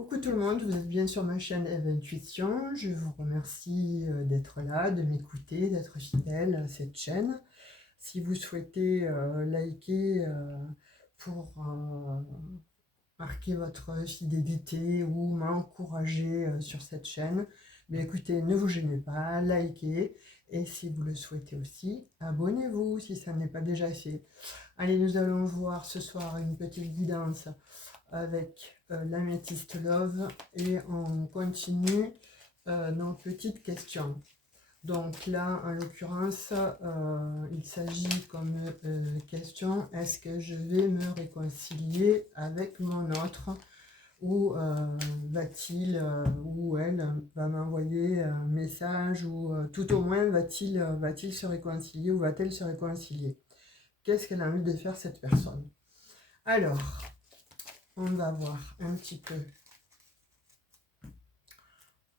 Coucou tout le monde, vous êtes bien sur ma chaîne Eve Intuition. Je vous remercie d'être là, de m'écouter, d'être fidèle à cette chaîne. Si vous souhaitez liker pour marquer votre fidélité ou m'encourager sur cette chaîne, mais écoutez, ne vous gênez pas, likez. Et si vous le souhaitez aussi, abonnez-vous si ça n'est pas déjà fait. Allez, nous allons voir ce soir une petite guidance avec l'améthyste Love et on continue nos petites questions. Donc là, en l'occurrence, il s'agit comme question, est-ce que je vais me réconcilier avec mon autre ou va-t-il ou elle va m'envoyer un message ou tout au moins va-t-il se réconcilier ou va-t-elle se réconcilier? Qu'est-ce qu'elle a envie de faire cette personne? Alors, on va voir un petit peu.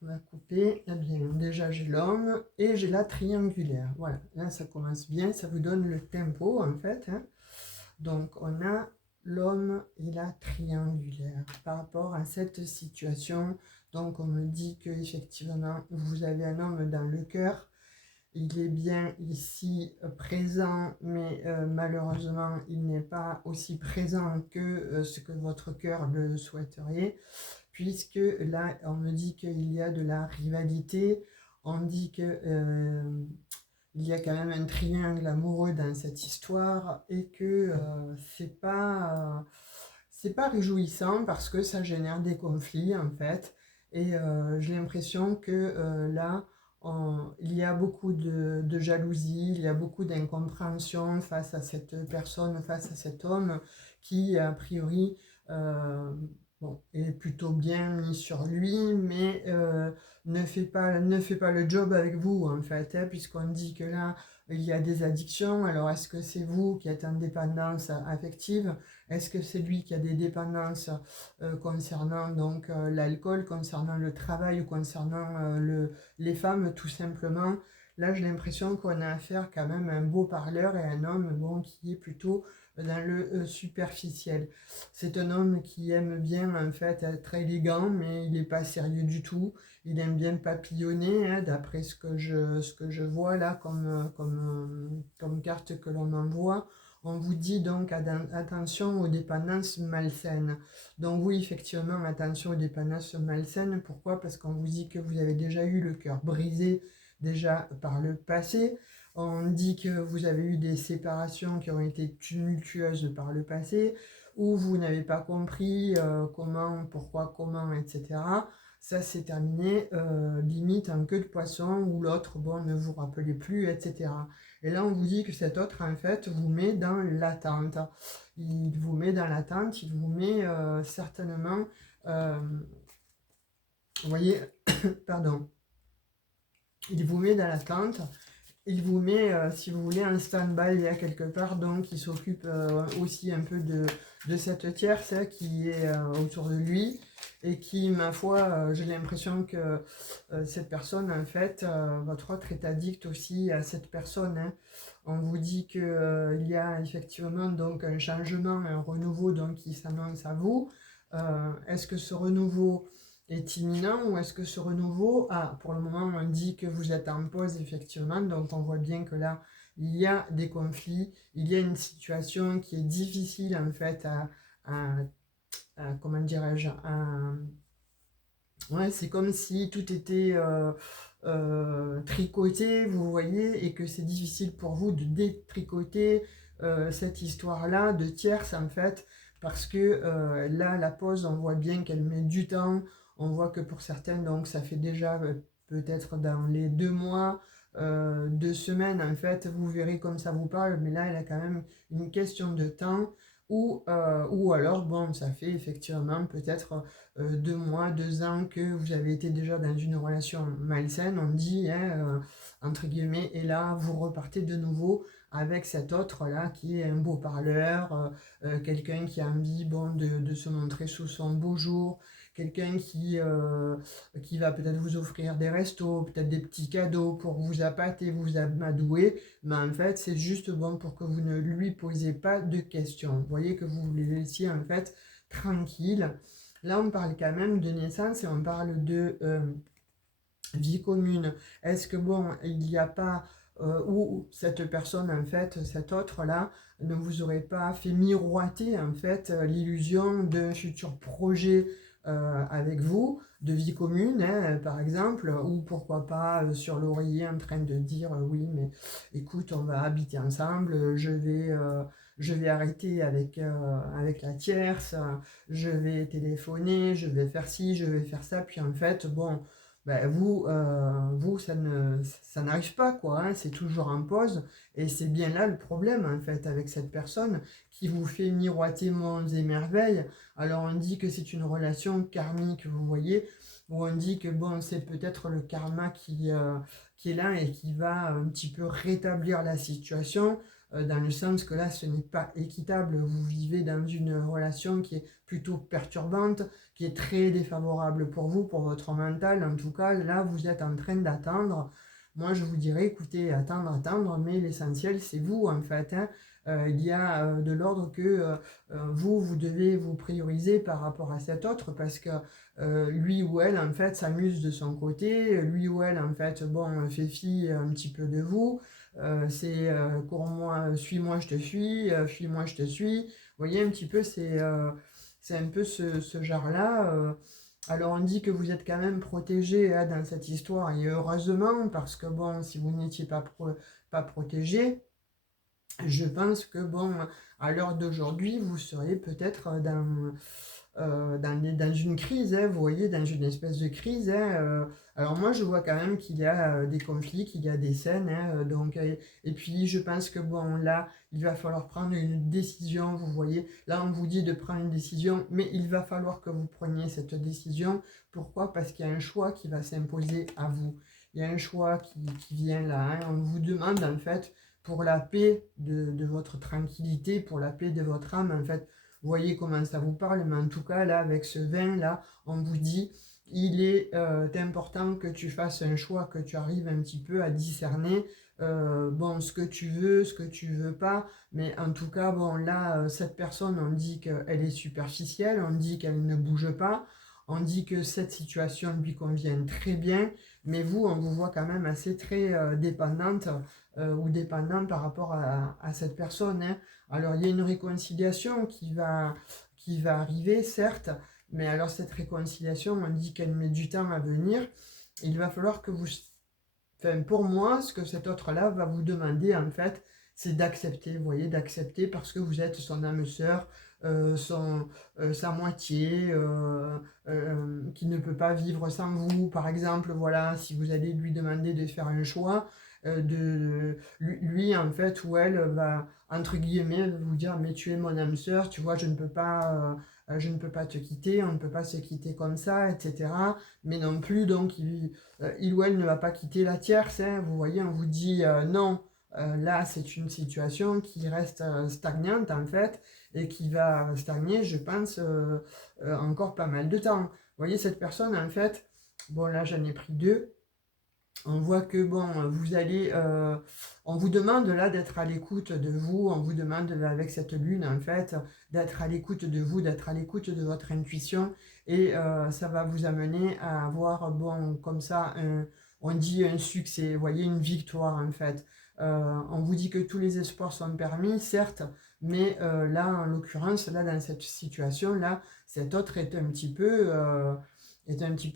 On va couper. Eh bien, déjà j'ai l'homme et j'ai la triangulaire. Voilà, là ça commence bien, ça vous donne le tempo en fait. Hein. Donc on a l'homme et la triangulaire par rapport à cette situation. Donc on me dit que effectivement vous avez un homme dans le cœur. Il est bien ici présent, mais malheureusement, il n'est pas aussi présent que ce que votre cœur le souhaiterait, puisque là, on me dit qu'il y a de la rivalité, on dit que il y a quand même un triangle amoureux dans cette histoire et que c'est pas réjouissant parce que ça génère des conflits en fait. Et j'ai l'impression que là, il y a beaucoup de jalousie, il y a beaucoup d'incompréhension face à cette personne, face à cet homme qui, a priori, bon, est plutôt bien mis sur lui, mais ne fait pas le job avec vous, en fait, hein, puisqu'on dit que là, il y a des addictions. Alors, est-ce que c'est vous qui êtes en dépendance affective? Est-ce que c'est lui qui a des dépendances concernant donc l'alcool, concernant le travail ou concernant les femmes, tout simplement? Là, j'ai l'impression qu'on a affaire quand même à un beau parleur et un homme bon, qui est plutôt dans le superficiel. C'est un homme qui aime bien en fait être élégant, mais il n'est pas sérieux du tout. Il aime bien papillonner, hein, d'après ce que je vois là comme carte que l'on envoie. On vous dit donc attention aux dépendances malsaines. Donc oui, effectivement, attention aux dépendances malsaines. Pourquoi? Parce qu'on vous dit que vous avez déjà eu le cœur brisé déjà par le passé. On dit que vous avez eu des séparations qui ont été tumultueuses par le passé, ou vous n'avez pas compris comment, pourquoi, comment, etc. Ça c'est terminé, limite en queue de poisson, ou l'autre, bon, ne vous rappelez plus, etc. Et là on vous dit que cet autre, en fait, vous met dans l'attente. Il vous met dans l'attente, il vous met certainement, vous voyez, pardon, il vous met dans l'attente. Il vous met, si vous voulez, un stand-by il y a quelque part, donc il s'occupe aussi un peu de cette tierce hein, qui est autour de lui et qui, ma foi, j'ai l'impression que cette personne, en fait, votre autre est addict aussi à cette personne. Hein. On vous dit qu'il y a effectivement donc un changement, un renouveau donc, qui s'annonce à vous. Est-ce que ce renouveau est imminent ou est-ce que ce renouveau, pour le moment on dit que vous êtes en pause effectivement, donc on voit bien que là il y a des conflits, il y a une situation qui est difficile en fait comment dirais-je, ouais, c'est comme si tout était tricoté, vous voyez, et que c'est difficile pour vous de détricoter cette histoire-là de tierce en fait, parce que là, la pause, on voit bien qu'elle met du temps, on voit que pour certaines, donc ça fait déjà peut-être dans les 2 mois, 2 semaines en fait, vous verrez comme ça vous parle, mais là, elle a quand même une question de temps, ou alors, bon, ça fait effectivement peut-être 2 mois, 2 ans que vous avez été déjà dans une relation malsaine, on dit, hein, entre guillemets, et là, vous repartez de nouveau avec cet autre-là qui est un beau parleur, quelqu'un qui a envie bon, de se montrer sous son beau jour, quelqu'un qui va peut-être vous offrir des restos, peut-être des petits cadeaux pour vous appâter, vous amadouer, mais en fait, c'est juste bon pour que vous ne lui posiez pas de questions. Vous voyez que vous le laissiez en fait tranquille. Là, on parle quand même de naissance et on parle de vie commune. Est-ce que bon, il n'y a pas, ou cette personne, en fait, cet autre-là, ne vous aurait pas fait miroiter, en fait, l'illusion d'un futur projet avec vous, de vie commune, hein, par exemple, ou pourquoi pas sur l'oreiller en train de dire oui, mais écoute, on va habiter ensemble, je vais arrêter avec la tierce, je vais téléphoner, je vais faire ci, je vais faire ça, puis en fait, bon, ben vous, ça n'arrive pas, quoi, hein, c'est toujours en pause, et c'est bien là le problème, en fait, avec cette personne qui vous fait miroiter mondes et merveilles. Alors, on dit que c'est une relation karmique, vous voyez, ou on dit que, bon, c'est peut-être le karma qui est là et qui va un petit peu rétablir la situation, dans le sens que là, ce n'est pas équitable, vous vivez dans une relation qui est plutôt perturbante, qui est très défavorable pour vous, pour votre mental. En tout cas, là, vous êtes en train d'attendre. Moi, je vous dirais, écoutez, attendre, mais l'essentiel, c'est vous, en fait, hein. Il y a de l'ordre que vous devez vous prioriser par rapport à cet autre, parce que lui ou elle, en fait, s'amuse de son côté. Lui ou elle, en fait, bon, fait fi un petit peu de vous. C'est cours-moi, suis-moi, je te suis, fuis-moi, je te suis. Vous voyez, un petit peu, c'est un peu ce genre-là. Alors on dit que vous êtes quand même protégé hein, dans cette histoire, et heureusement, parce que bon, si vous n'étiez pas protégé, je pense que bon, à l'heure d'aujourd'hui, vous seriez peut-être dans une crise, hein, vous voyez, dans une espèce de crise. Hein, alors moi, je vois quand même qu'il y a des conflits, qu'il y a des scènes. Hein, donc, et puis, je pense que bon, là, il va falloir prendre une décision. Vous voyez, là, on vous dit de prendre une décision, mais il va falloir que vous preniez cette décision. Pourquoi? Parce qu'il y a un choix qui va s'imposer à vous. Il y a un choix qui vient là. Hein, on vous demande, en fait, pour la paix de votre tranquillité, pour la paix de votre âme, en fait, vous voyez comment ça vous parle, mais en tout cas, là, avec ce vin-là, on vous dit, il est important que tu fasses un choix, que tu arrives un petit peu à discerner, bon, ce que tu veux pas, mais en tout cas, bon, là, cette personne, on dit qu'elle est superficielle, on dit qu'elle ne bouge pas, on dit que cette situation lui convient très bien, mais vous, on vous voit quand même assez très dépendante ou dépendant par rapport à cette personne. Hein. Alors il y a une réconciliation qui va arriver, certes, mais alors cette réconciliation, on dit qu'elle met du temps à venir. Il va falloir que vous... Enfin, pour moi, ce que cet autre-là va vous demander, en fait, c'est d'accepter, vous voyez, d'accepter parce que vous êtes son âme sœur, sa moitié, qui ne peut pas vivre sans vous. Par exemple, voilà, si vous allez lui demander de faire un choix, lui, en fait, ou elle va, entre guillemets, vous dire, mais tu es mon âme sœur, tu vois, je ne peux pas te quitter, on ne peut pas se quitter comme ça, etc. Mais non plus, donc, il ou elle ne va pas quitter la tierce, hein, vous voyez, on vous dit non. Là, c'est une situation qui reste stagnante en fait et qui va stagner, je pense, encore pas mal de temps. Vous voyez, cette personne, en fait, bon, là, j'en ai pris deux. On voit que, bon, vous allez... on vous demande là d'être à l'écoute de vous, on vous demande là, avec cette lune, en fait, d'être à l'écoute de vous, d'être à l'écoute de votre intuition, et ça va vous amener à avoir, bon, comme ça, on dit un succès, vous voyez, une victoire, en fait. On vous dit que tous les espoirs sont permis, certes, mais là, en l'occurrence, là, dans cette situation-là, cet autre est un petit peu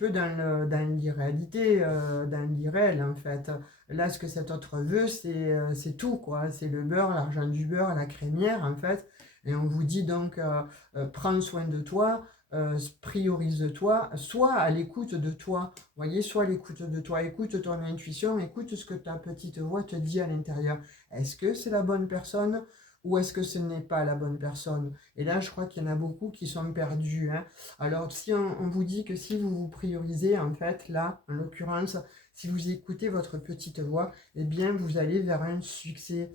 dans l'irréalité, dans l'irréel en fait. Là, ce que cet autre veut, c'est tout, quoi. C'est le beurre, l'argent du beurre, la crémière, en fait. Et on vous dit donc, prends soin de toi, priorise-toi, sois à l'écoute de toi. Vous voyez, sois à l'écoute de toi, écoute ton intuition, écoute ce que ta petite voix te dit à l'intérieur. Est-ce que c'est la bonne personne ou est-ce que ce n'est pas la bonne personne? Et là, je crois qu'il y en a beaucoup qui sont perdus. Hein. Alors, si on vous dit que si vous vous priorisez, en fait, là, en l'occurrence, si vous écoutez votre petite voix, eh bien, vous allez vers un succès.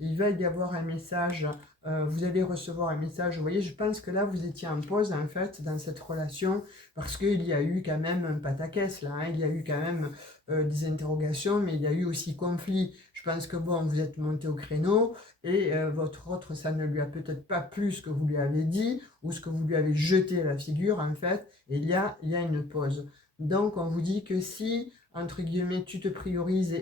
il va y avoir un message, vous allez recevoir un message, vous voyez, je pense que là, vous étiez en pause, en fait, dans cette relation, parce qu'il y a eu quand même un pataquès, là, hein, il y a eu quand même des interrogations, mais il y a eu aussi conflit. Je pense que, bon, vous êtes monté au créneau, et votre autre, ça ne lui a peut-être pas plu ce que vous lui avez dit, ou ce que vous lui avez jeté à la figure, en fait, et il y a une pause. Donc, on vous dit que si, entre guillemets, tu te priorises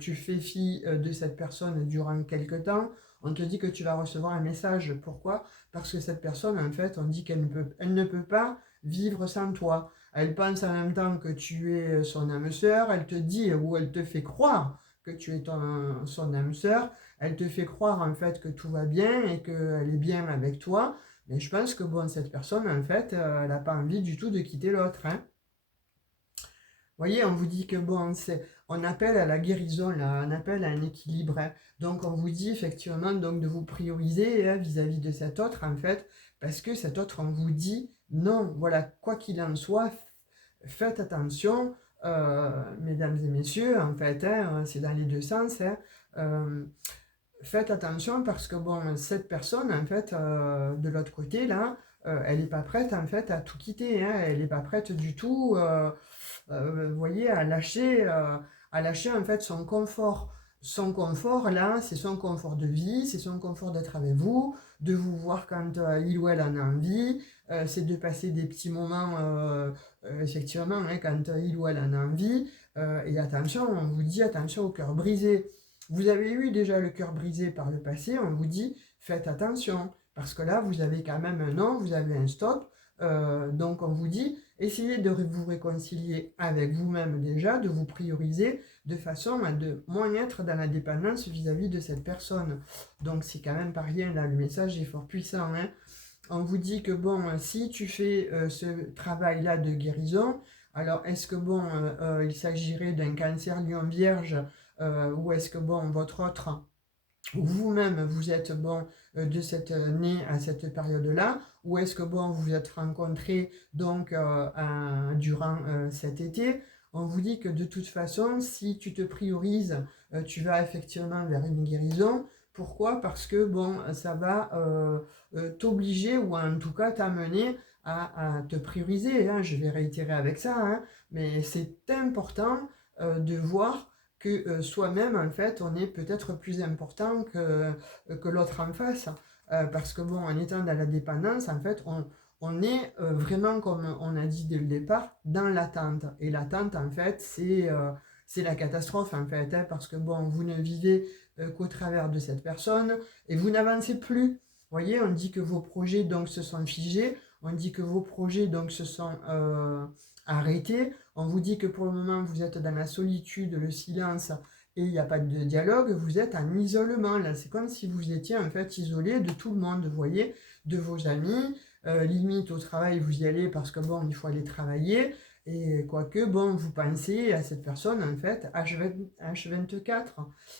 tu fais fi de cette personne durant quelque temps, on te dit que tu vas recevoir un message. Pourquoi? Parce que cette personne, en fait, on dit elle ne peut pas vivre sans toi. Elle pense en même temps que tu es son âme sœur, elle te dit ou elle te fait croire que tu es son âme sœur, elle te fait croire en fait que tout va bien et qu'elle est bien avec toi. Mais je pense que bon, cette personne, en fait, elle n'a pas envie du tout de quitter l'autre, hein. Vous voyez, on vous dit que bon, on appelle à la guérison, là, on appelle à un équilibre, hein. Donc on vous dit effectivement donc, de vous prioriser hein, vis-à-vis de cet autre, en fait, parce que cet autre, on vous dit non, voilà, quoi qu'il en soit, faites attention, mesdames et messieurs, en fait, hein, c'est dans les deux sens, hein, euh, faites attention parce que bon, cette personne, en fait, de l'autre côté, là, elle n'est pas prête, en fait, à tout quitter, hein, elle n'est pas prête du tout, vous voyez, à lâcher, en fait, son confort. Son confort, là, c'est son confort de vie, c'est son confort d'être avec vous, de vous voir quand il ou elle en a envie, c'est de passer des petits moments, effectivement, hein, quand il ou elle en a envie, et attention, on vous dit attention au cœur brisé. Vous avez eu déjà le cœur brisé par le passé, on vous dit faites attention, parce que là, vous avez quand même un non, vous avez un stop, donc on vous dit essayez de vous réconcilier avec vous-même déjà, de vous prioriser de façon à de moins être dans la dépendance vis-à-vis de cette personne. Donc c'est quand même pas rien, là, le message est fort puissant, hein. On vous dit que bon, si tu fais ce travail-là de guérison, alors est-ce que bon, il s'agirait d'un cancer lion vierge ou est-ce que bon, votre autre, ou vous-même, vous êtes bon de cette né à cette période-là, ou est-ce que bon, vous vous êtes rencontrés donc durant cet été, on vous dit que de toute façon, si tu te priorises, tu vas effectivement vers une guérison. Pourquoi? Parce que bon, ça va t'obliger ou en tout cas t'amener à te prioriser, hein. Je vais réitérer avec ça, hein, mais c'est important de voir que soi-même, en fait, on est peut-être plus important que l'autre en face. Parce que, bon, en étant dans la dépendance, en fait, on est vraiment, comme on a dit dès le départ, dans l'attente. Et l'attente, en fait, c'est la catastrophe, en fait, hein, parce que, bon, vous ne vivez qu'au travers de cette personne et vous n'avancez plus. Vous voyez, on dit que vos projets, donc, se sont figés, on dit que vos projets, donc, se sont arrêtés. On vous dit que pour le moment, vous êtes dans la solitude, le silence, et il n'y a pas de dialogue, vous êtes en isolement. Là, c'est comme si vous étiez en fait isolé de tout le monde, vous voyez, de vos amis. Limite au travail, vous y allez parce que bon, il faut aller travailler. Et quoique, bon, vous pensez à cette personne, en fait, H24.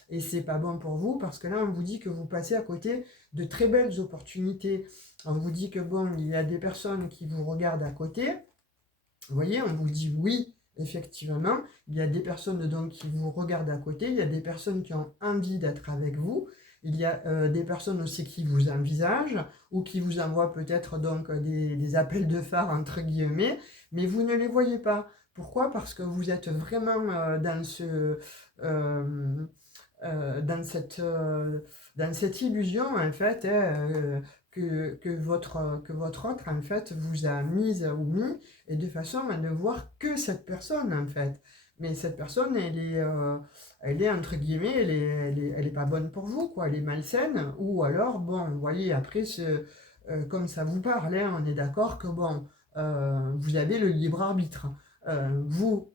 Et c'est pas bon pour vous parce que là, on vous dit que vous passez à côté de très belles opportunités. On vous dit que bon, il y a des personnes qui vous regardent à côté. Vous voyez, on vous dit oui, effectivement, il y a des personnes donc qui vous regardent à côté, il y a des personnes qui ont envie d'être avec vous, il y a des personnes aussi qui vous envisagent ou qui vous envoient peut-être donc des appels de phare entre guillemets, mais vous ne les voyez pas. Pourquoi? Parce que vous êtes vraiment euh, dans cette illusion en fait hein, que votre autre en fait vous a mise ou mis et de façon à ne voir que cette personne en fait. Mais cette personne, elle est entre guillemets, elle est pas bonne pour vous, quoi. Elle est malsaine. Ou alors, bon, vous voyez, après, comme ça vous parle, hein, on est d'accord que bon, vous avez le libre arbitre. Vous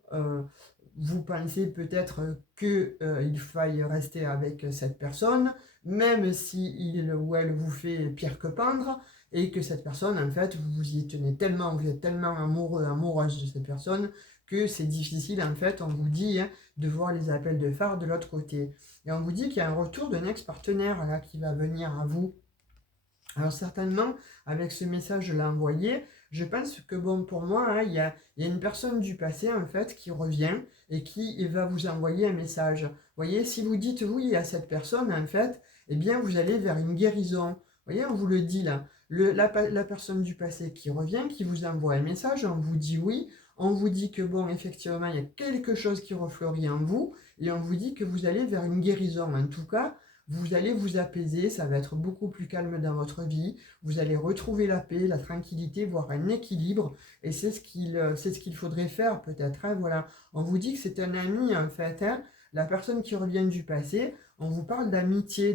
pensez peut-être qu'il faille rester avec cette personne, même si il ou elle vous fait pire que pendre, et que cette personne, en fait, vous y tenez tellement, vous êtes tellement amoureux, amoureuse de cette personne, que c'est difficile, en fait, on vous dit, hein, de voir les appels de phare de l'autre côté. Et on vous dit qu'il y a un retour d'un ex-partenaire là, qui va venir à vous. Alors certainement, avec ce message, je l'ai envoyé, je pense que bon, pour moi, hein, il y a une personne du passé, en fait, qui revient et qui va vous envoyer un message. Vous voyez, si vous dites oui à cette personne, en fait, eh bien vous allez vers une guérison. Vous voyez, on vous le dit là, la personne du passé qui revient, qui vous envoie un message, on vous dit oui, on vous dit que bon, effectivement, il y a quelque chose qui refleurit en vous, et on vous dit que vous allez vers une guérison. En tout cas, vous allez vous apaiser, ça va être beaucoup plus calme dans votre vie, vous allez retrouver la paix, la tranquillité, voire un équilibre, et c'est ce qu'il faudrait faire peut-être, hein, voilà. On vous dit que c'est un ami en fait, hein, la personne qui revient du passé, on vous parle d'amitié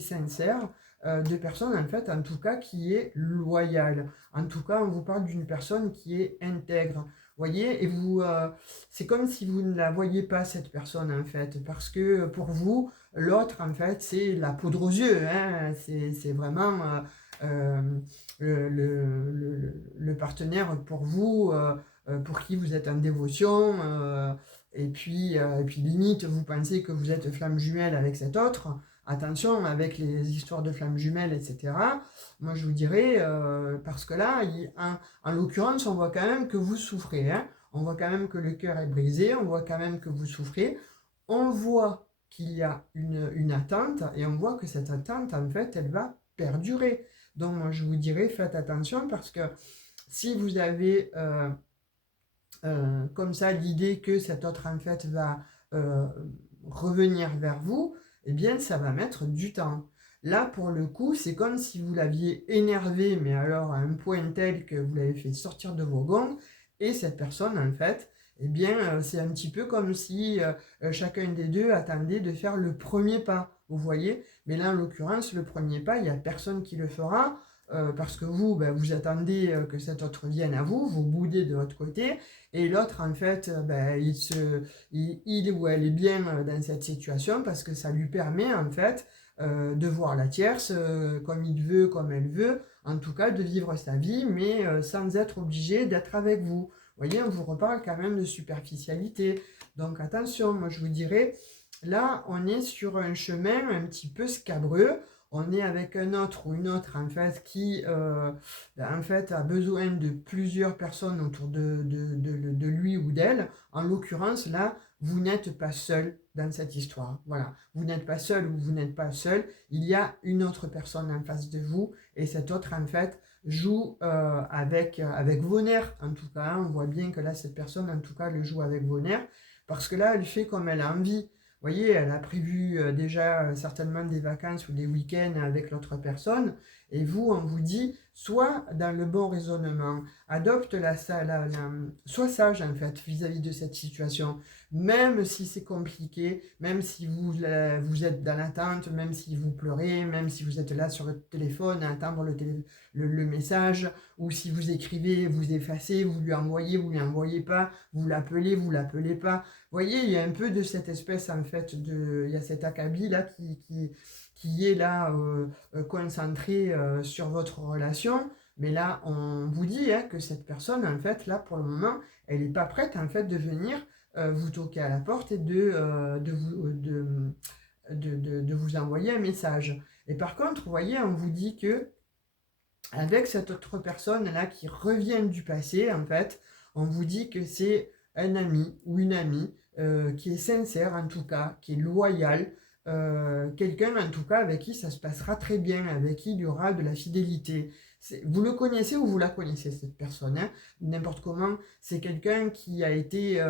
sincère, de personne en fait, en tout cas, qui est loyale. En tout cas, on vous parle d'une personne qui est intègre. Voyez, et vous, c'est comme si vous ne la voyez pas, cette personne, en fait, parce que pour vous, l'autre, en fait, c'est la poudre aux yeux, hein, c'est vraiment euh, le partenaire pour vous, pour qui vous êtes en dévotion, et puis limite, vous pensez que vous êtes flamme jumelle avec cet autre. Attention avec les histoires de flammes jumelles, etc. Moi, je vous dirais, parce que là, en l'occurrence, on voit quand même que vous souffrez, hein. On voit quand même que le cœur est brisé, on voit quand même que vous souffrez. On voit qu'il y a une attente, et on voit que cette attente, en fait, elle va perdurer. Donc, moi, je vous dirais, faites attention, parce que si vous avez comme ça l'idée que cet autre, en fait, va euh, revenir vers vous, eh bien, ça va mettre du temps. Là, pour le coup, c'est comme si vous l'aviez énervé, mais alors à un point tel que vous l'avez fait sortir de vos gonds, et cette personne, en fait, eh bien, c'est un petit peu comme si chacun des deux attendait de faire le premier pas, vous voyez. Mais là, en l'occurrence, le premier pas, il n'y a personne qui le fera, parce que vous, ben, vous attendez que cet autre vienne à vous, vous boudez de votre côté, et l'autre, en fait, ben, il ou elle est bien dans cette situation parce que ça lui permet, en fait, de voir la tierce comme il veut, comme elle veut, en tout cas de vivre sa vie, mais sans être obligé d'être avec vous. Vous voyez, on vous reparle quand même de superficialité. Donc attention, moi je vous dirais, là, on est sur un chemin un petit peu scabreux. On est avec un autre ou une autre en fait qui en fait a besoin de plusieurs personnes autour de lui ou d'elle. En l'occurrence, là, vous n'êtes pas seul dans cette histoire. Voilà, vous n'êtes pas seul ou vous n'êtes pas seul. Il y a une autre personne en face de vous, et cette autre en fait joue avec vos nerfs. En tout cas, hein. On voit bien que là, cette personne, en tout cas, elle joue avec vos nerfs, parce que là, elle fait comme elle a envie. Vous voyez, elle a prévu déjà certainement des vacances ou des week-ends avec l'autre personne, et vous, on vous dit, soit dans le bon raisonnement, adopte sois sage en fait vis-à-vis de cette situation, même si c'est compliqué, même si vous êtes dans l'attente, même si vous pleurez, même si vous êtes là sur votre téléphone à attendre le message, ou si vous écrivez, vous effacez, vous lui envoyez pas, vous l'appelez pas. Vous voyez, il y a un peu de cette espèce, en fait, il y a cet acabit là qui est là concentré sur votre relation. Mais là, on vous dit hein, que cette personne, en fait, là, pour le moment, elle n'est pas prête, en fait, de venir vous toquer à la porte et de vous envoyer un message. Et par contre, vous voyez, on vous dit que avec cette autre personne-là qui revient du passé, en fait, on vous dit que c'est un ami ou une amie qui est sincère, en tout cas, qui est loyal, quelqu'un, en tout cas, avec qui ça se passera très bien, avec qui il y aura de la fidélité. Vous le connaissez ou vous la connaissez, cette personne, hein, n'importe comment, c'est quelqu'un qui a été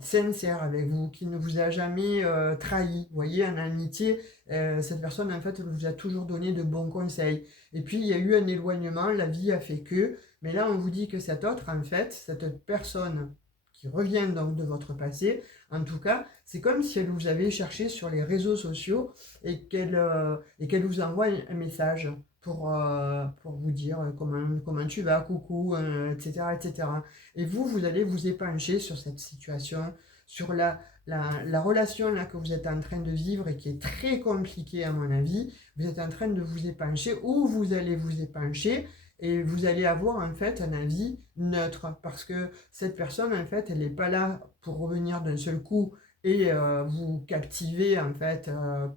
sincère avec vous, qui ne vous a jamais trahi. Vous voyez, en amitié, cette personne, en fait, vous a toujours donné de bons conseils. Et puis, il y a eu un éloignement, la vie a fait que, mais là, on vous dit que cette autre, en fait, cette personne qui revient donc de votre passé, en tout cas, c'est comme si elle vous avait cherché sur les réseaux sociaux et qu'elle vous envoie un message pour vous dire comment tu vas, coucou, etc., etc. Et vous allez vous épancher sur cette situation, sur la relation là que vous êtes en train de vivre et qui est très compliquée à mon avis. Vous êtes en train de vous épancher, ou vous allez vous épancher, et vous allez avoir en fait un avis neutre, parce que cette personne en fait elle n'est pas là pour revenir d'un seul coup et vous captiver en fait euh,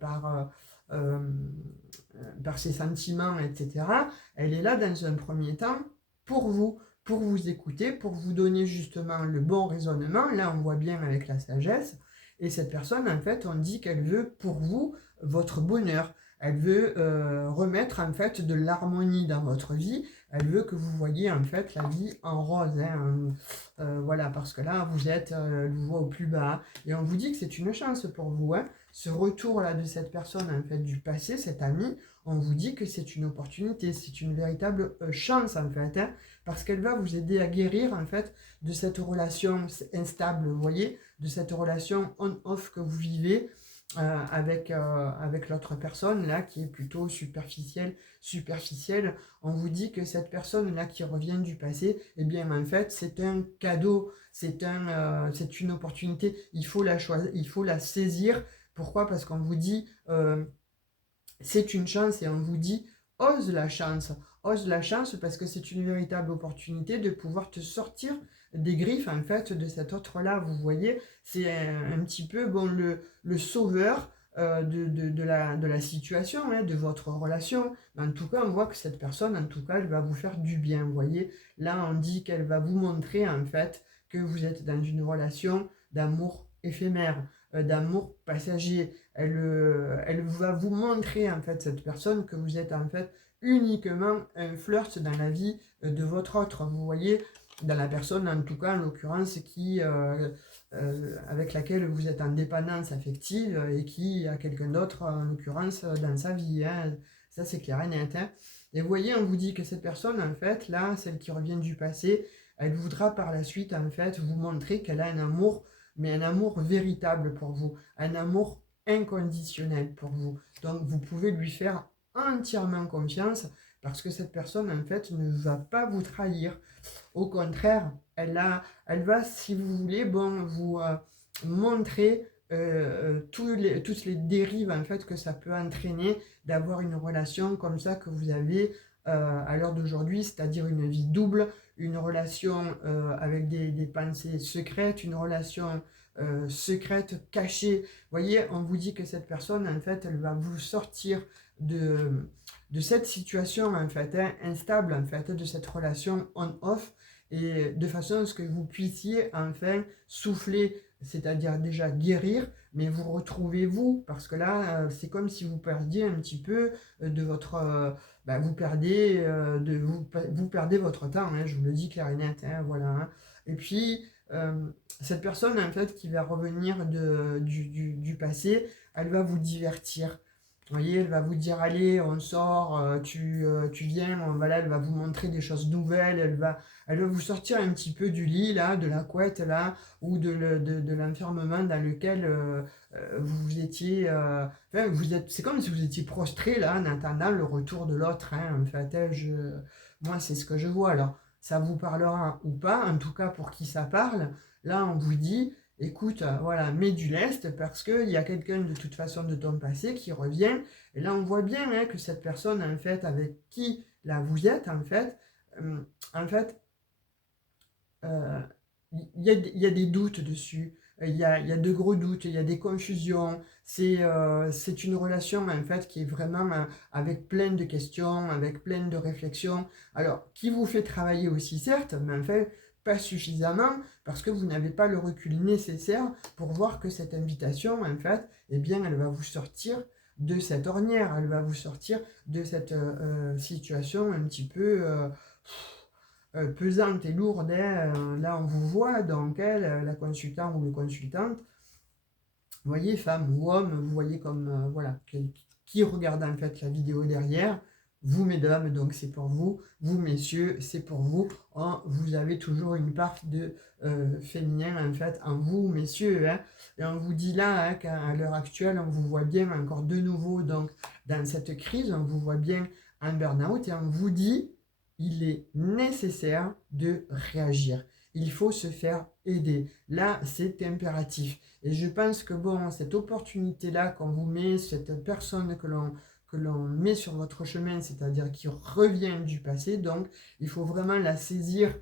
par ses sentiments, etc. Elle est là dans un premier temps pour vous écouter, pour vous donner justement le bon raisonnement. Là, on voit bien avec la sagesse. Et cette personne, en fait, on dit qu'elle veut pour vous votre bonheur. Elle veut remettre en fait de l'harmonie dans votre vie. Elle veut que vous voyiez en fait la vie en rose. Hein. Voilà, parce que là, vous êtes le voie au plus bas. Et on vous dit que c'est une chance pour vous. Hein. Ce retour-là de cette personne en fait du passé, cet ami, on vous dit que c'est une opportunité, c'est une véritable chance en fait. Hein, parce qu'elle va vous aider à guérir en fait de cette relation instable, vous voyez, de cette relation on-off que vous vivez avec l'autre personne là qui est plutôt superficielle. On vous dit que cette personne là qui revient du passé, eh bien en fait c'est un cadeau, c'est une opportunité, il faut la choisir, il faut la saisir. Pourquoi? Parce qu'on vous dit c'est une chance et on vous dit ose la chance. Ose la chance parce que c'est une véritable opportunité de pouvoir te sortir des griffes en fait de cet autre-là. Vous voyez, c'est un petit peu bon, le sauveur de la situation, hein, de votre relation. Mais en tout cas, on voit que cette personne, en tout cas, elle va vous faire du bien. Vous voyez, là, on dit qu'elle va vous montrer en fait que vous êtes dans une relation d'amour éphémère, d'amour passager. Elle va vous montrer en fait cette personne que vous êtes en fait uniquement un flirt dans la vie de votre autre. Vous voyez, dans la personne en tout cas en l'occurrence qui avec laquelle vous êtes en dépendance affective et qui a quelqu'un d'autre en l'occurrence dans sa vie. Hein. Ça c'est clair et net. Hein. Et vous voyez, on vous dit que cette personne en fait là, celle qui revient du passé, elle voudra par la suite en fait vous montrer qu'elle a un amour, mais un amour véritable pour vous, un amour inconditionnel pour vous. Donc vous pouvez lui faire entièrement confiance parce que cette personne en fait ne va pas vous trahir. Au contraire, elle va, si vous voulez, bon, vous montrer toutes les dérives en fait que ça peut entraîner d'avoir une relation comme ça que vous avez à l'heure d'aujourd'hui, c'est-à-dire une vie double, une relation avec des pensées secrètes, une relation secrète, cachée. Vous voyez, on vous dit que cette personne, en fait, elle va vous sortir de cette situation, en fait, hein, instable, en fait, de cette relation on-off, et de façon à ce que vous puissiez, enfin, souffler, c'est-à-dire déjà guérir, mais vous retrouvez vous, parce que là, c'est comme si vous perdiez un petit peu de votre... vous perdez, vous perdez votre temps, hein, je vous le dis clair et net, hein, voilà. Hein. Et puis, cette personne en fait qui va revenir du passé, elle va vous divertir. Vous voyez, elle va vous dire allez, on sort, tu viens, voilà, elle va vous montrer des choses nouvelles, elle va vous sortir un petit peu du lit là, de la couette là, ou de l'enfermement dans lequel vous étiez. Enfin, c'est comme si vous étiez prostré là en attendant le retour de l'autre. Hein, en fait, hein, moi c'est ce que je vois. Alors, ça vous parlera ou pas, en tout cas pour qui ça parle. Là, on vous dit, écoute, voilà, mets du lest parce qu'il y a quelqu'un de toute façon de ton passé qui revient. Et là, on voit bien hein, que cette personne, en fait, avec qui là vous êtes, en fait, euh, il y a des doutes dessus. Il y a de gros doutes, il y a des confusions. C'est une relation en fait qui est vraiment avec plein de questions, avec plein de réflexions. Alors, qui vous fait travailler aussi, certes, mais en fait, pas suffisamment parce que vous n'avez pas le recul nécessaire pour voir que cette invitation, en fait, eh bien, elle va vous sortir de cette ornière, elle va vous sortir de cette situation un petit peu pesante et lourde. Hein. Là, on vous voit donc elle, la consultante ou le consultante. Vous voyez, femme ou homme, vous voyez comme, voilà, qui regarde en fait la vidéo derrière. Vous, mesdames, donc c'est pour vous. Vous, messieurs, c'est pour vous. Oh, vous avez toujours une part de féminin, en fait, en vous, messieurs. Hein. Et on vous dit là, hein, qu'à l'heure actuelle, on vous voit bien encore de nouveau donc, dans cette crise, on vous voit bien en burn-out et on vous dit il est nécessaire de réagir. Il faut se faire aider. Là, c'est impératif. Et je pense que bon, cette opportunité-là qu'on vous met, cette personne que l'on met sur votre chemin, c'est-à-dire qui revient du passé, donc il faut vraiment la saisir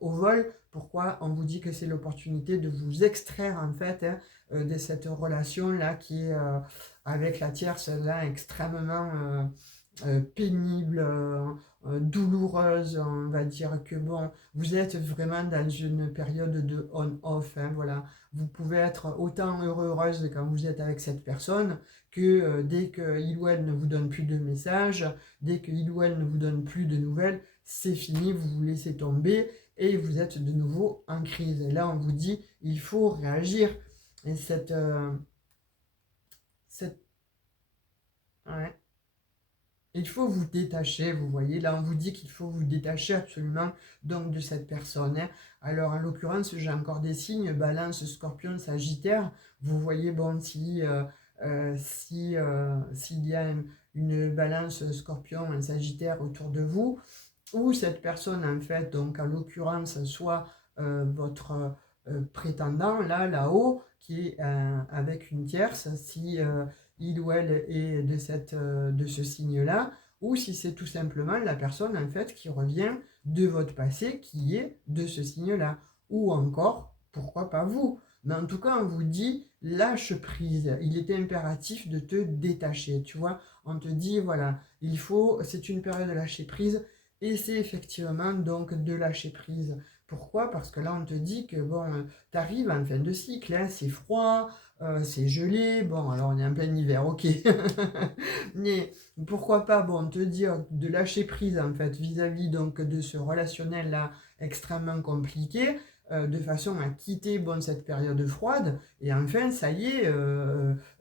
au vol. Pourquoi on vous dit que c'est l'opportunité de vous extraire en fait hein, de cette relation-là qui est avec la tierce là extrêmement pénible, douloureuse. On va dire que bon, vous êtes vraiment dans une période de on-off, hein, voilà. Vous pouvez être autant heureuse quand vous êtes avec cette personne que dès qu'il ou elle ne vous donne plus de messages, dès qu'il ou elle ne vous donne plus de nouvelles, c'est fini, vous vous laissez tomber et vous êtes de nouveau en crise. Et là, on vous dit, il faut réagir. Et cette ouais. Il faut vous détacher, vous voyez, là on vous dit qu'il faut vous détacher absolument donc de cette personne, hein. Alors en l'occurrence, j'ai encore des signes, Balance, Scorpion, Sagittaire. Vous voyez, bon, s'il y a une Balance, Scorpion, un Sagittaire autour de vous, ou cette personne en fait, donc en l'occurrence, soit votre prétendant, là-haut, qui est avec une tierce, si il ou elle est de ce signe-là, ou si c'est tout simplement la personne en fait qui revient de votre passé, qui est de ce signe-là, ou encore, pourquoi pas vous. Mais en tout cas, on vous dit, lâche prise. Il est impératif de te détacher, tu vois. On te dit, voilà, c'est une période de lâcher prise, et c'est effectivement donc de lâcher prise. Pourquoi? Parce que là, on te dit que bon, tu arrives en fin de cycle, hein, c'est froid, c'est gelé. Bon, alors on est en plein hiver, ok. Mais pourquoi pas, bon, te dire de lâcher prise en fait vis-à-vis donc de ce relationnel là extrêmement compliqué, de façon à quitter bon cette période froide et enfin ça y est,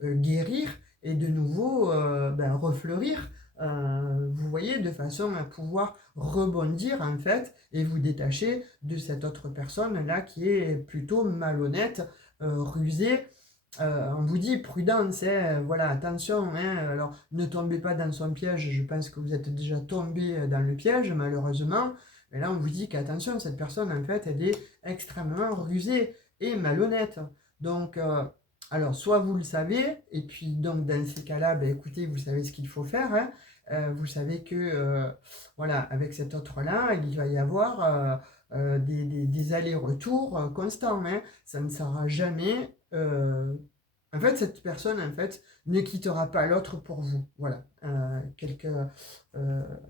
guérir et de nouveau refleurir. Vous voyez, de façon à pouvoir rebondir en fait et vous détacher de cette autre personne là qui est plutôt malhonnête, rusée. On vous dit prudence, hein, voilà, attention, hein, alors ne tombez pas dans son piège, je pense que vous êtes déjà tombé dans le piège malheureusement, mais là on vous dit qu'attention, cette personne en fait elle est extrêmement rusée et malhonnête. Donc, alors soit vous le savez, et puis donc dans ces cas-là, ben, écoutez, vous savez ce qu'il faut faire, hein. Vous savez que, voilà, avec cet autre-là, il va y avoir des allers-retours constants, hein. Ça ne sera jamais... en fait, cette personne, en fait, ne quittera pas l'autre pour vous. Voilà.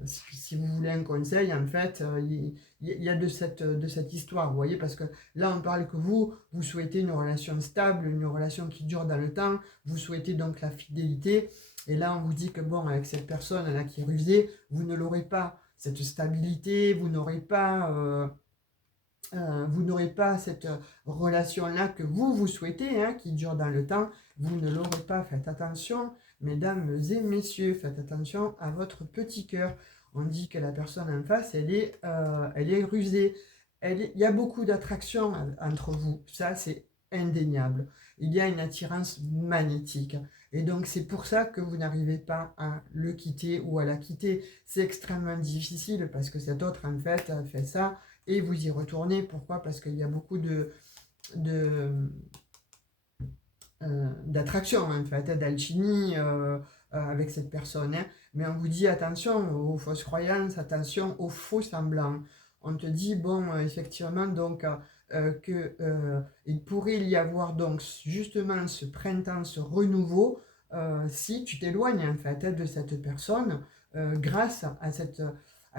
Si vous voulez un conseil, en fait, il y a de cette histoire, vous voyez, parce que là, on parle que vous souhaitez une relation stable, une relation qui dure dans le temps, vous souhaitez donc la fidélité, et là, on vous dit que, bon, avec cette personne-là qui est rusée, vous ne l'aurez pas, cette stabilité, vous n'aurez pas cette relation-là que vous souhaitez, hein, qui dure dans le temps, vous ne l'aurez pas. Faites attention, mesdames et messieurs, faites attention à votre petit cœur. On dit que la personne en face, elle est rusée. Il y a beaucoup d'attraction entre vous, ça c'est indéniable. Il y a une attirance magnétique. Et donc c'est pour ça que vous n'arrivez pas à le quitter ou à la quitter. C'est extrêmement difficile parce que cet autre en fait ça et vous y retournez. Pourquoi? Parce qu'il y a beaucoup d'attraction en fait, d'alchimie avec cette personne, hein. Mais on vous dit attention aux fausses croyances, attention aux faux semblants. On te dit, bon, effectivement, donc, il pourrait y avoir donc justement ce printemps, ce renouveau, si tu t'éloignes en fait de cette personne, grâce à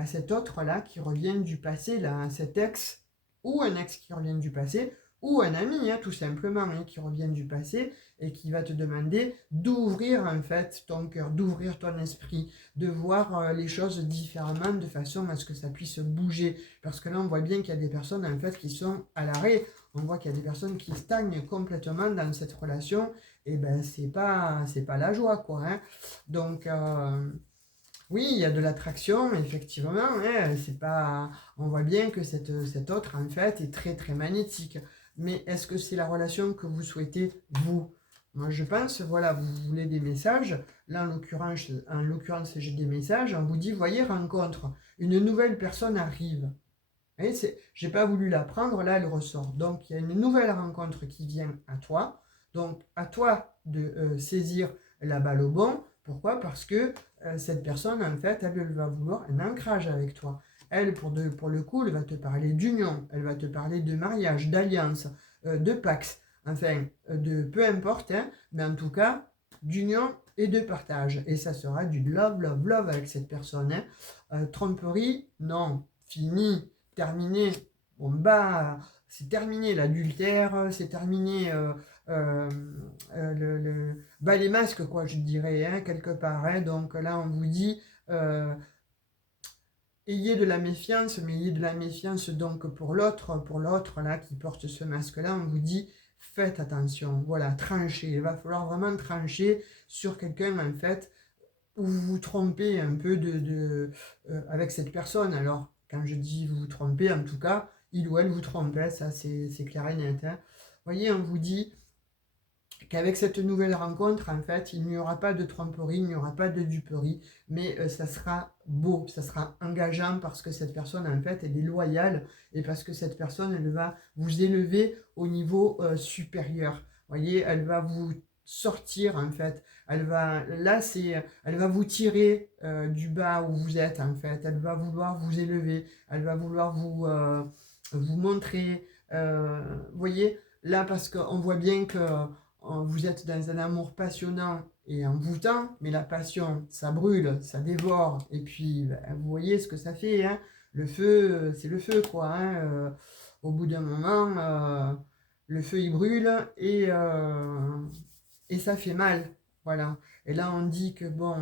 cet autre-là qui revient du passé, là, à cet ex, ou un ex qui revient du passé, ou un ami, hein, tout simplement, hein, qui revient du passé et qui va te demander d'ouvrir en fait ton cœur, d'ouvrir ton esprit, de voir les choses différemment de façon à ce que ça puisse bouger. Parce que là, on voit bien qu'il y a des personnes en fait qui sont à l'arrêt. On voit qu'il y a des personnes qui stagnent complètement dans cette relation. Et ben, c'est pas la joie, quoi, hein. Donc, oui, il y a de l'attraction, effectivement, hein, c'est pas... On voit bien que cet autre, en fait, est très, très magnétique. Mais est-ce que c'est la relation que vous souhaitez, vous? Moi, je pense, voilà, vous voulez des messages. Là, en l'occurrence, j'ai des messages. On vous dit, voyez, rencontre. Une nouvelle personne arrive. Et j'ai pas voulu la prendre, là, elle ressort. Donc, il y a une nouvelle rencontre qui vient à toi. Donc, à toi de saisir la balle au bon. Pourquoi? Parce que cette personne, en fait, elle va vouloir un ancrage avec toi. Elle, pour le coup, elle va te parler d'union, elle va te parler de mariage, d'alliance, de pax, enfin, de peu importe, hein, mais en tout cas, d'union et de partage. Et ça sera du love, love, love avec cette personne. Hein. Tromperie, non, fini, terminé. Bon, bah, c'est terminé l'adultère, c'est terminé euh, bah, les masques, quoi, je dirais, hein, quelque part. Hein. Donc là, on vous dit, ayez de la méfiance, mais ayez de la méfiance donc pour l'autre là qui porte ce masque-là, on vous dit, faites attention, voilà, tranchez. Il va falloir vraiment trancher sur quelqu'un, en fait, où vous vous trompez un peu avec cette personne. Alors, quand je dis vous vous trompez, en tout cas, il ou elle vous trompe, hein, ça c'est clair et net. Hein. Vous voyez, on vous dit qu'avec cette nouvelle rencontre, en fait, il n'y aura pas de tromperie, il n'y aura pas de duperie, mais ça sera beau, ça sera engageant parce que cette personne, en fait, elle est loyale et parce que cette personne, elle va vous élever au niveau supérieur. Vous voyez, elle va vous sortir, en fait. Elle va, là, elle va vous tirer du bas où vous êtes, en fait. Elle va vouloir vous élever, elle va vouloir vous montrer. Vous voyez, là, parce qu'on voit bien que vous êtes dans un amour passionnant et envoûtant, mais la passion, ça brûle, ça dévore, et puis ben, vous voyez ce que ça fait, hein. Le feu, c'est le feu, quoi. Hein. Au bout d'un moment, le feu, il brûle, et ça fait mal, voilà. Et là, on dit que, bon,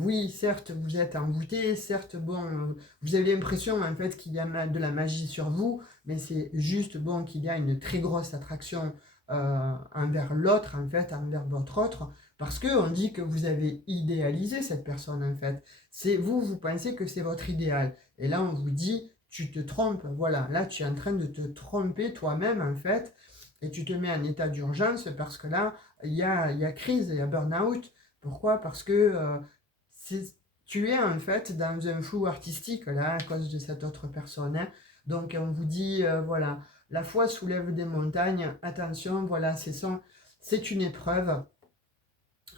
oui, certes, vous êtes envoûté, certes, bon, vous avez l'impression, en fait, qu'il y a de la magie sur vous, mais c'est juste, bon, qu'il y a une très grosse attraction envers l'autre, en fait, envers votre autre, parce qu'on dit que vous avez idéalisé cette personne, en fait. C'est vous, vous pensez que c'est votre idéal. Et là, on vous dit, tu te trompes, voilà. Là, tu es en train de te tromper toi-même, en fait, et tu te mets en état d'urgence parce que là, il y a crise, il y a burn-out. Pourquoi? Parce que tu es, en fait, dans un flou artistique, là, à cause de cette autre personne. Hein. Donc, on vous dit, voilà, la foi soulève des montagnes. Attention, voilà, c'est une épreuve.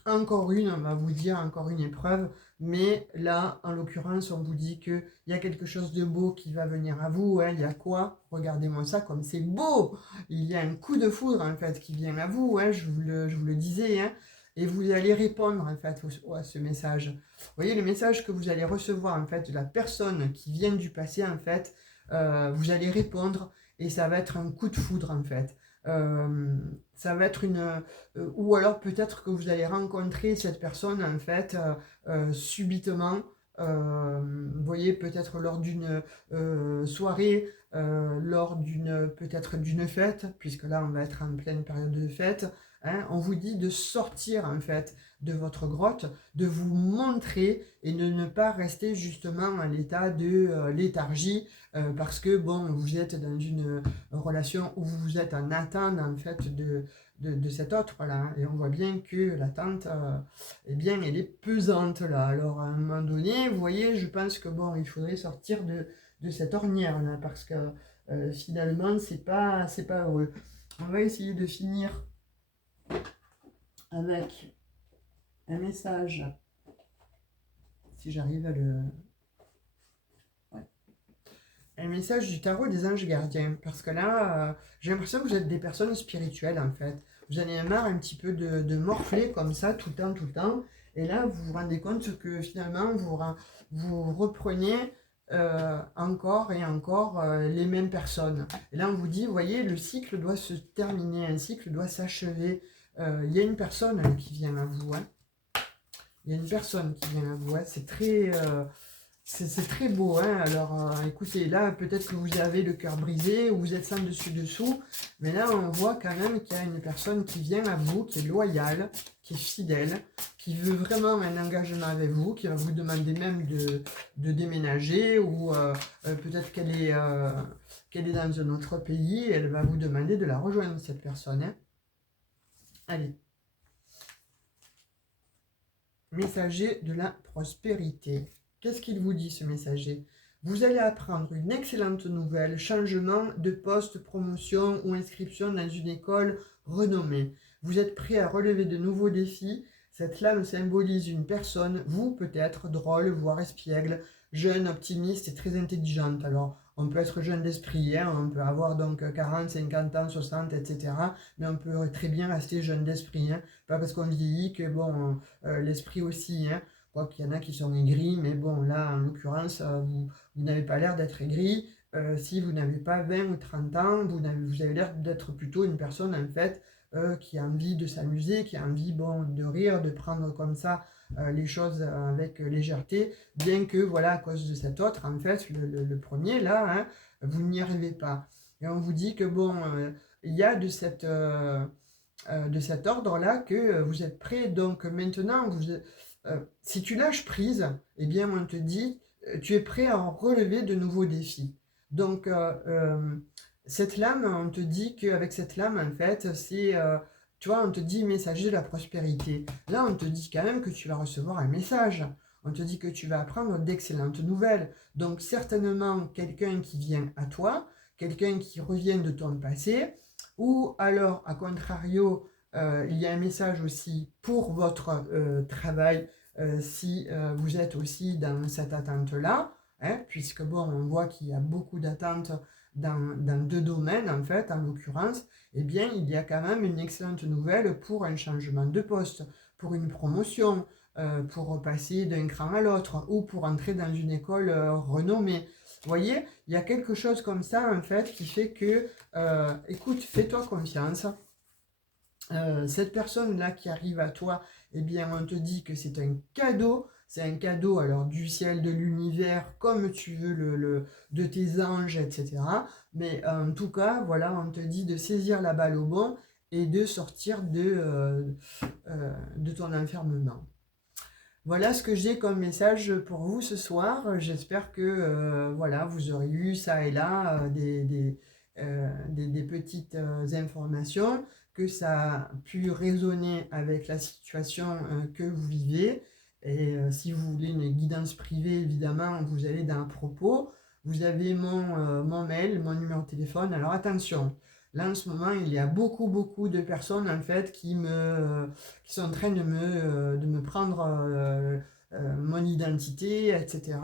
Encore une, on va vous dire, encore une épreuve. Mais là, en l'occurrence, on vous dit qu'il y a quelque chose de beau qui va venir à vous. Hein. Il y a quoi? Regardez-moi ça, comme c'est beau! Il y a un coup de foudre, en fait, qui vient à vous. Hein. Je vous le disais. Hein. Et vous allez répondre, en fait, à ce message. Vous voyez, le message que vous allez recevoir, en fait, de la personne qui vient du passé, en fait, vous allez répondre et ça va être un coup de foudre, en fait. Ça va être ou alors peut-être que vous allez rencontrer cette personne, en fait, subitement. Vous voyez, peut-être lors d'une soirée, lors peut-être d'une fête, puisque là, on va être en pleine période de fête. Hein, on vous dit de sortir, en fait, de votre grotte, de vous montrer et de ne pas rester justement en l'état de léthargie, parce que, bon, vous êtes dans une relation où vous êtes en attente, en fait, de cet autre, là. Hein. Et on voit bien que l'attente, eh bien, elle est pesante, là. Alors, à un moment donné, vous voyez, je pense que, bon, il faudrait sortir de cette ornière, là, parce que, finalement, c'est pas heureux. On va essayer de finir avec un message, si j'arrive à le... Ouais. Un message du tarot des anges gardiens, parce que là, j'ai l'impression que vous êtes des personnes spirituelles, en fait. Vous en avez marre un petit peu de morfler comme ça, tout le temps, et là, vous vous rendez compte que finalement, vous reprenez encore et encore les mêmes personnes. Et là, on vous dit, vous voyez, le cycle doit se terminer, un cycle doit s'achever. Il y a une personne qui vient à vous, hein. Il y a une personne qui vient à vous, hein. C'est très beau. Hein. Alors, écoutez, là, peut-être que vous avez le cœur brisé, ou vous êtes sans dessus-dessous, mais là, on voit quand même qu'il y a une personne qui vient à vous, qui est loyale, qui est fidèle, qui veut vraiment un engagement avec vous, qui va vous demander même de déménager, ou peut-être qu'elle est dans un autre pays, et elle va vous demander de la rejoindre, cette personne. Hein. Allez. Messager de la prospérité. Qu'est-ce qu'il vous dit, ce messager? Vous allez apprendre une excellente nouvelle, changement de poste, promotion ou inscription dans une école renommée. Vous êtes prêt à relever de nouveaux défis. Cette lame symbolise une personne, vous peut-être, drôle, voire espiègle, jeune, optimiste et très intelligente. Alors, On peut être jeune d'esprit, hein, on peut avoir donc 40, 50 ans, 60, etc. Mais on peut très bien rester jeune d'esprit, hein. Pas parce qu'on vieillit que bon, l'esprit aussi, hein. Quoi qu'il y en a qui sont aigris, mais bon, là, en l'occurrence, vous n'avez pas l'air d'être aigri. Si vous n'avez pas 20 ou 30 ans, vous avez l'air d'être plutôt une personne, en fait, qui a envie de s'amuser, qui a envie, bon, de rire, de prendre comme ça les choses avec légèreté, bien que, voilà, à cause de cet autre, en fait, le premier, là, hein, vous n'y arrivez pas. Et on vous dit que, bon, il y a de cet ordre-là que vous êtes prêt, donc maintenant, si tu lâches prise, eh bien, on te dit, tu es prêt à en relever de nouveaux défis. Donc, cette lame, on te dit qu'avec cette lame, en fait, tu vois, on te dit messager de la prospérité. Là, on te dit quand même que tu vas recevoir un message. On te dit que tu vas apprendre d'excellentes nouvelles. Donc, certainement, quelqu'un qui vient à toi, quelqu'un qui revient de ton passé, ou alors, à contrario, il y a un message aussi pour votre travail, si vous êtes aussi dans cette attente-là, hein, puisque bon, on voit qu'il y a beaucoup d'attentes dans deux domaines, en fait, en l'occurrence, eh bien, il y a quand même une excellente nouvelle pour un changement de poste, pour une promotion, pour passer d'un cran à l'autre, ou pour entrer dans une école renommée. Vous voyez, il y a quelque chose comme ça, en fait, qui fait que, écoute, fais-toi confiance. Cette personne-là qui arrive à toi, eh bien, on te dit que c'est un cadeau alors du ciel, de l'univers, comme tu veux, de tes anges, etc. Mais en tout cas, voilà, on te dit de saisir la balle au bon et de sortir de ton enfermement. Voilà ce que j'ai comme message pour vous ce soir. J'espère que voilà, vous aurez eu ça et là des petites informations, que ça a pu résonner avec la situation que vous vivez. Et si vous voulez une guidance privée, évidemment, vous allez dans propos. Vous avez mon mail, mon numéro de téléphone. Alors attention, là en ce moment, il y a beaucoup de personnes en fait qui sont en train de me prendre mon identité, etc.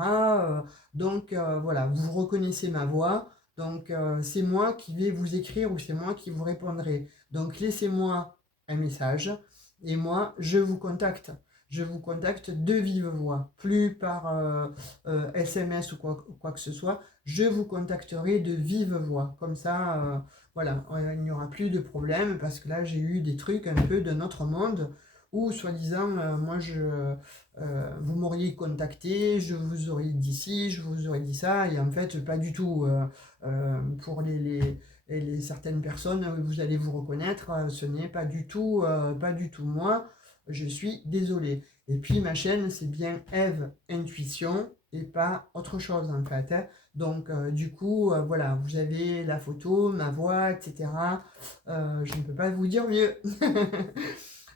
Donc voilà, vous reconnaissez ma voix. Donc c'est moi qui vais vous écrire ou c'est moi qui vous répondrai. Donc laissez-moi un message et moi je vous contacte. Je vous contacte de vive voix, plus par SMS ou quoi que ce soit. Je vous contacterai de vive voix. Comme ça, voilà, il n'y aura plus de problème parce que là j'ai eu des trucs un peu de notre monde où soi-disant vous m'auriez contacté, je vous aurais dit ci, je vous aurais dit ça, et en fait pas du tout. Pour certaines personnes, vous allez vous reconnaître, ce n'est pas du tout moi, je suis désolé. Et puis ma chaîne c'est bien Eve Intuition et pas autre chose en fait, hein. Donc du coup, voilà, vous avez la photo, ma voix, etc. Je ne peux pas vous dire mieux.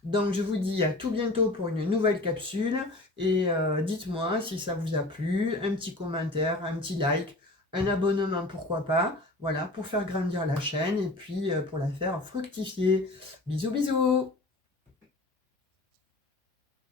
Donc je vous dis à tout bientôt pour une nouvelle capsule et dites-moi si ça vous a plu, un petit commentaire, un petit like, un abonnement pourquoi pas, voilà, pour faire grandir la chaîne et puis pour la faire fructifier. Bisous bisous!